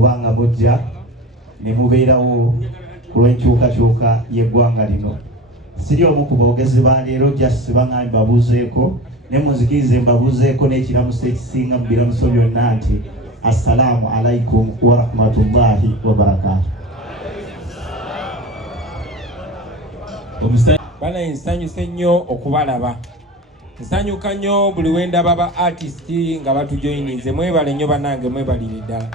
okubanga bojja ne mubeerawo ku lw'enkyukakyuka y'eggwanga lino. Siri omu ku boogezi ba leero just baŋŋambi babuuzeeko ne munzikirize mbabuuzeeko n'ekiramuso ekisinga mu biramuso byonna nti assalamu alaikum wa rahmatullahi wa barakatuh. Bana nsanyuse nnyo okubalaba. Nsanyuka nnyo buli wenda baba artist nga batujoyininze. Mwebale nnyo banange, mwebalire ddala.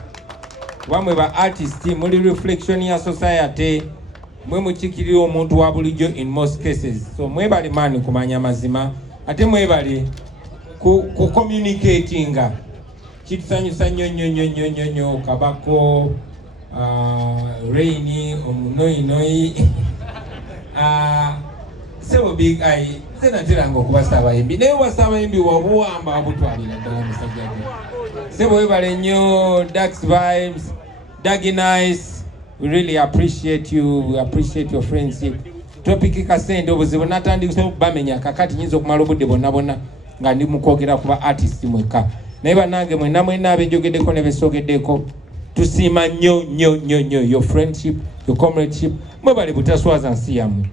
Kuba mwe ba artist muli reflection ya society, mwe mukikirira omuntu wa bulijjo in most cases. So mwebale mani kumanya mazima, ate mwebale ku communicatinga. Kitusanyusa nnyo Kabako, Rainy, Omunoyi. Sebo big eye zena tirango kubasa abayimbi ne wasa abayimbi wabuwamba wabutwalira ddala musajja gwe. Sebo webale nnyo Dax Vibes, Dagi Nice, we really appreciate you, we appreciate your friendship. Topic kasende obuzibu natandika bamenya kakati nyinza okumala obudde bonna nga ndi mukwogera kuba artist mweka. Naye banange mwena abenjogeddeko ne besogeddeko tusiima nnyo your friendship, your comradeship. Mwebale butaswaza nsi yammwe.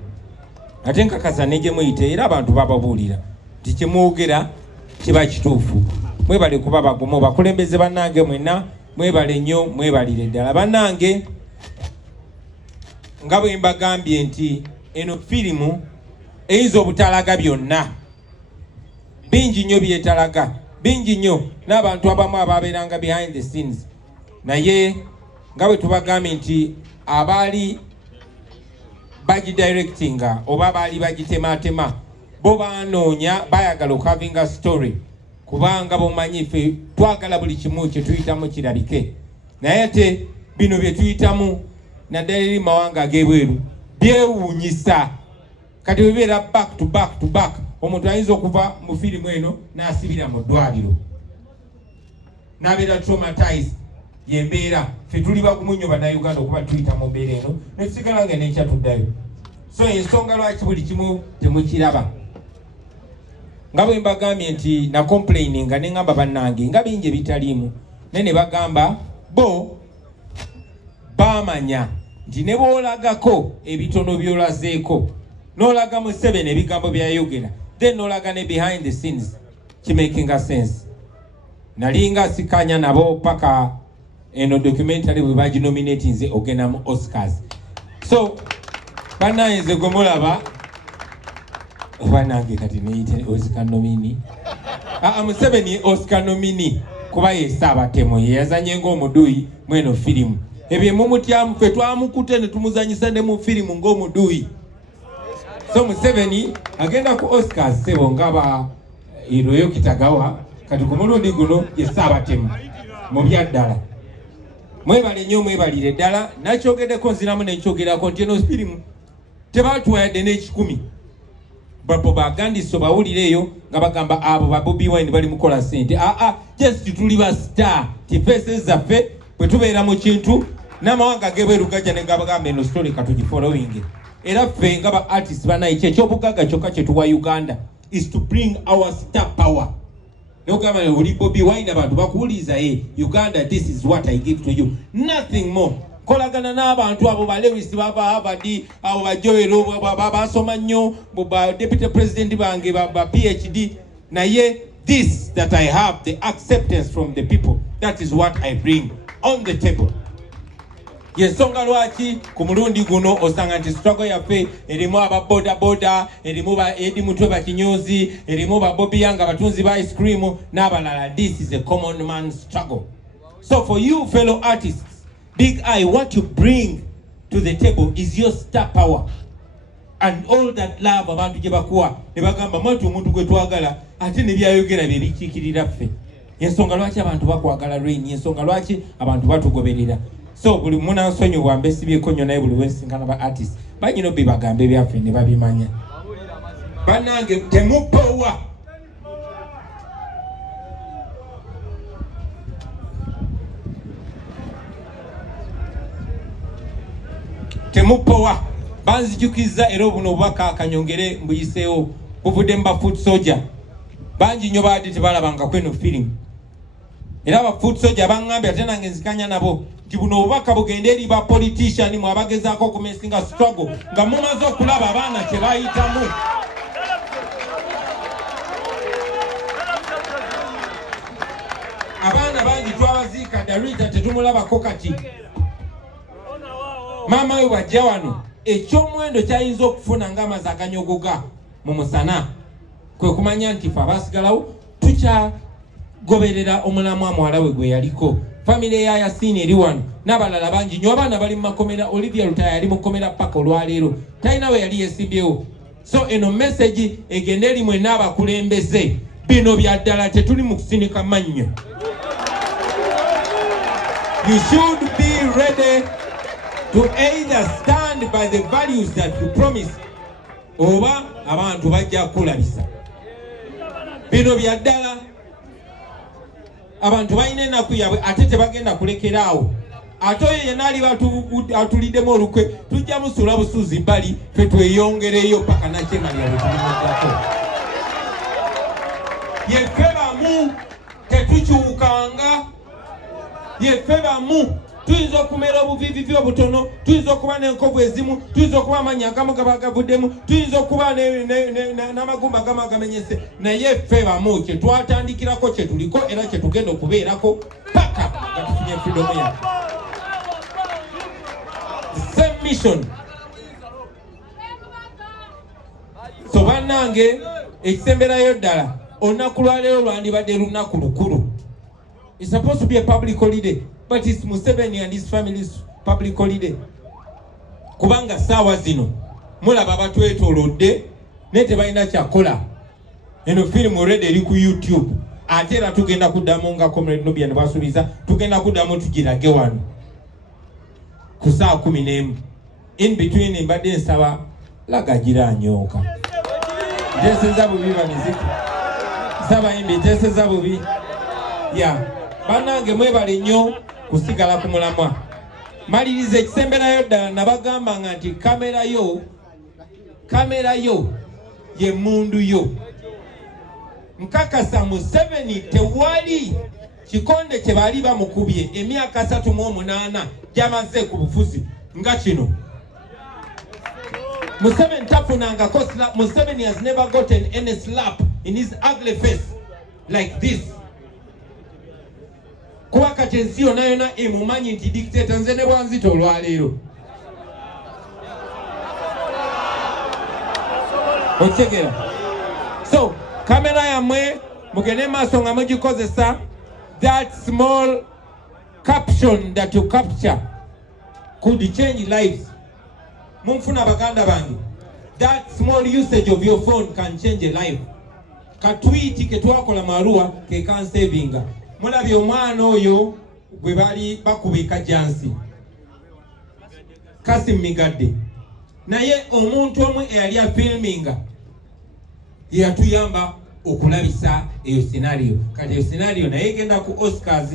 Ate nkakasa ne gye muyite era abantu bababuulira nti kyemwogera kiba kituufu. Mwebale kuba bagumu bakulembeze bannange mwena, mwebale nnyo, mwebalire ddala bannange. Nga bwe mbagambye nti eno firimu eyinza obutalaga byonna, bingi nnyo byetalaga, bingi nnyo n'abantu abamu ababeeranga behind the scenes. Naye nga bwe tubagambye nti abaali bagidirectinga oba baali bagitematema bo banoonya bayagala okavinga story, kubanga bomanyi ffe twagala buli kimu kye tuyitamu kirabike. Naye ate bino bye tuyitamu naddala eri mawanga ag'ebweru byewuunyisa. Kati webeera back to back omuntu ayinza okuva mu firimu eno n'asibira mu ddwaliro n'abeera traumatized. Yembeera ffe tuli bagumu nnyo bannayuganda okuba tuyita mu mbeera eno ne tusigala nga nekyatuddayo. So ensonga lwaki buli kimu temukiraba. Nga bwe mbagambye nti na complaining nga neŋŋamba bannange nga bingi ebitaliimu naye ne bagamba bo baamanya nti ne boolagako ebitono byolazeeko n'olaga mu 7 ebigambo byayogera then n'olaga ne behind the scenes kimakinga sense. Nalinga sikanya nabo paka eno documentary bwe baginominate nze ogenda mu Oscars. So bannange gwe mulaba banange kati neyite Oscar nomini. Museveni Oscar nomini kuba yesaabatemo yeyazanye ng'omuduyi mweno firimu. Ebyo mumutyamu ffe twamukute ne tumuzanyisa ne mu firimu ng'omuduyi. So Museveni agenda ku Oscars sebo ngaba Iroyo Kitagawa kati ku mulundi guno yesaabatemo mu byaddala. Mwebale nnyo mwebalire ddala nakyogeddeko nziramu nekyogerako nti eno firimu tebatuwadde n'ekikumi. Babo bagandiso bawulireyo nga bagamba abo ba Bobi Wine bali mukola sente. Just tuli ba star ti faces zaffe bwe tubeera mu kintu n'amawanga ag'ebweru gajja ne gabagamba eno story katugifollowing. Era ffe nga ba artists banayi kyekyobugaga kyokka kye tuwa Uganda is to bring our star power. Yogamba uli Bobi Wine abantu bakuwuliza Uganda, this is what I give to you, nothing more. Kolagana n'abantu abo ba Lewis baba Harvard abo ba Joel basoma nnyo ba deputy president bange ba PhD. Naye this that I have, the acceptance from the people, that is what I bring on the table. Yensonga lwaki ku mulundi guno osanga nti struggle yaffe erimu aba boda erimu ba Edi Mutwe Bakinyozi erimu ba Bobi Yanga batunzi ba ice cream n'abalala. This is a common man struggle. So for you fellow artists, Big Eye, what you bring to the table is your star power and all that love abantu gye bakuwa ne bagamba matu omuntu gwe twagala ate ne byayogera bye bikiikirira ffe. Yensonga lwaki abantu bakwagala Rain, yensonga lwaki abantu batugoberera. So buli munansonyiwa mbesibyeko nnyo naye buli wensinkana ba artist banyino bibagambe byaffe ne babimanya. Bannange temupowa banzijukiza era obuno obubaka akanyongere mbuyiseewo buvudde mu ba foot soldier bangi nnyo baadde tebalabanga kweno firimu. Era aba foot soldier baŋŋambye ate nange nzikanya nabo buno obubaka bugende eri ba politician mu abagezaako okumesinga struggle nga mumaze okulaba abaana kye bayitamu. Abaana bangi twabaziika Darita tetumulabako kati. Maama we bw'ajja wano eky'omuwendo kyayinza okufuna ng'amazzi aganyogoga mu musana kwe kumanya nti fe abaasigalawo tukyagoberera omulamwa muwala we gwe yaliko. Famire ya Yasini eri wano n'abalala bangi nnyo. Abaana bali mu makomera. Olivia Lutaya yali mu komera paka olwaleero talina we yali yeesimbyewo. So eno message egenda eri mwenna abakulembeze. Bino bya ddala tetuli mu kusinika mannyo. You should be ready to either stand by the values that you promise oba abantu bajja kulabisa. Bino bya ddala abantu balina ennaku yaabwe ate tebagenda kulekeraawo. Ate oyo yenna ali atuliddemu olukwe tujja musula busuzi bbali fe tweyongereyo paka nakyemalira bwe tulimuddako. Yeffe bamu tetukyukanga. Yeffe bamu tuyinza okumera obuviivivi obutono, tuyinza okuba n'enkovu ezimu, tuyinza okuba amannya agamu gaba gavuddemu, tuyinza okuba n'amagumba agamu agamenyese, naye ffe bamu kye twatandikirako kye tuliko era kye tugenda okubeerako paka nga tufunye freedom ya. Same mission. So bannange ekisemberayo ddala olunaku lwaleero lwandibadde lunaku lukulu. It's supposed to be a public holiday, but it's Museveni and his family's public holiday. Kubanga sawa zino mulaba batwetoolodde ne tebalina kyakola. Eno film already eri ku YouTube. Ate era tugenda kuddamu nga Comrade Nobia ne basuubiza tugenda kuddamu tugirage wano ku saa 11. In between mbadde nsaba lagagira anyooka. Teseza bubi bamiziki. Saba imbi teseza bubi. Yeah. Banange mwebale nnyo kusigala ku mulamwa. Maliriza ekisemberayo ddala nabagamba nti kamera yo ye mundu yo. Nkakasa Museveni tewali kikonde kye bali bamukubye emyaka 38 gyamaze ku bufuzi nga kino. Museveni tafunangako slap. Museveni has never gotten any slap in his ugly face like this. Kuba kati ensi yonna yonna emumanyi nti dictator nze ne bwanzita olwaleero. Okitegeera? So kamera yammwe mugende maaso nga mugikozesa. That small caption that you capture could change lives. Munfuna baganda bange. That small usage of your phone can change a life. Katwiti ke twakola maruwa ke can savinga. Mulabye omwana oyo gwe bali bakubika jansi Kasim Migadde, naye omuntu omwe eyali afilminga yatuyamba okulabisa eyo scenario. Kati eyo scenario naye genda ku Oscars.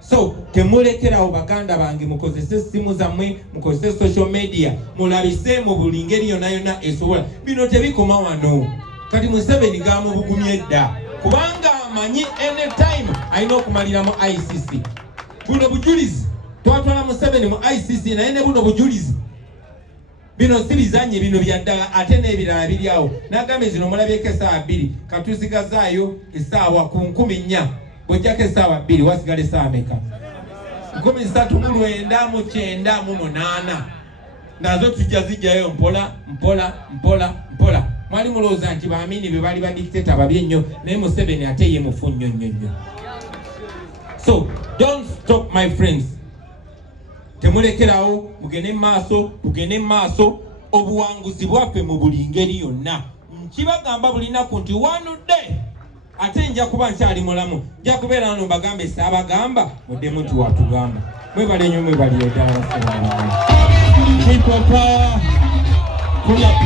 So temulekerawo baganda bange, mukozese simu zammwe, mukozese social media, mulabise mu buli ngeri yonna yonna esobola. Bino tebikoma wano. Kati Museveni gamubugumye dda kubanga amanyi anytime alina okumalira mu ICC. Buno bujulizi twatwala Museveni mu ICC naye ne buno bujulizi. Bino si bizanye, bino bya ddala ate n'ebirala biri awo. Nagambe zino mulabyeko essaawa 2 katusigazaayo essaawa ku 14. Bw'ojjako essaawa 2 wasigala essaawa meka? 13:9:8 nazo tujja zijjayo mpola mpola mpola mpola. Mwali mulowooza nti baamini be bali ba dictator babi ennyo naye Museveni ate ye mufu nnyo nnyo nnyo. So don't stop my friends. Temulekerawo, mugende maaso, tugende maaso. Obuwanguzi bwaffe mu buli ngeri yonna. Nkibagamba bulinaku nti one day ate nja kuba nkyali mulamu. Nja kubeera wano mbagambe saabagamba muddemu nti watugamba. Mwebale nnyo, mwebale ddala. People power. Pull up.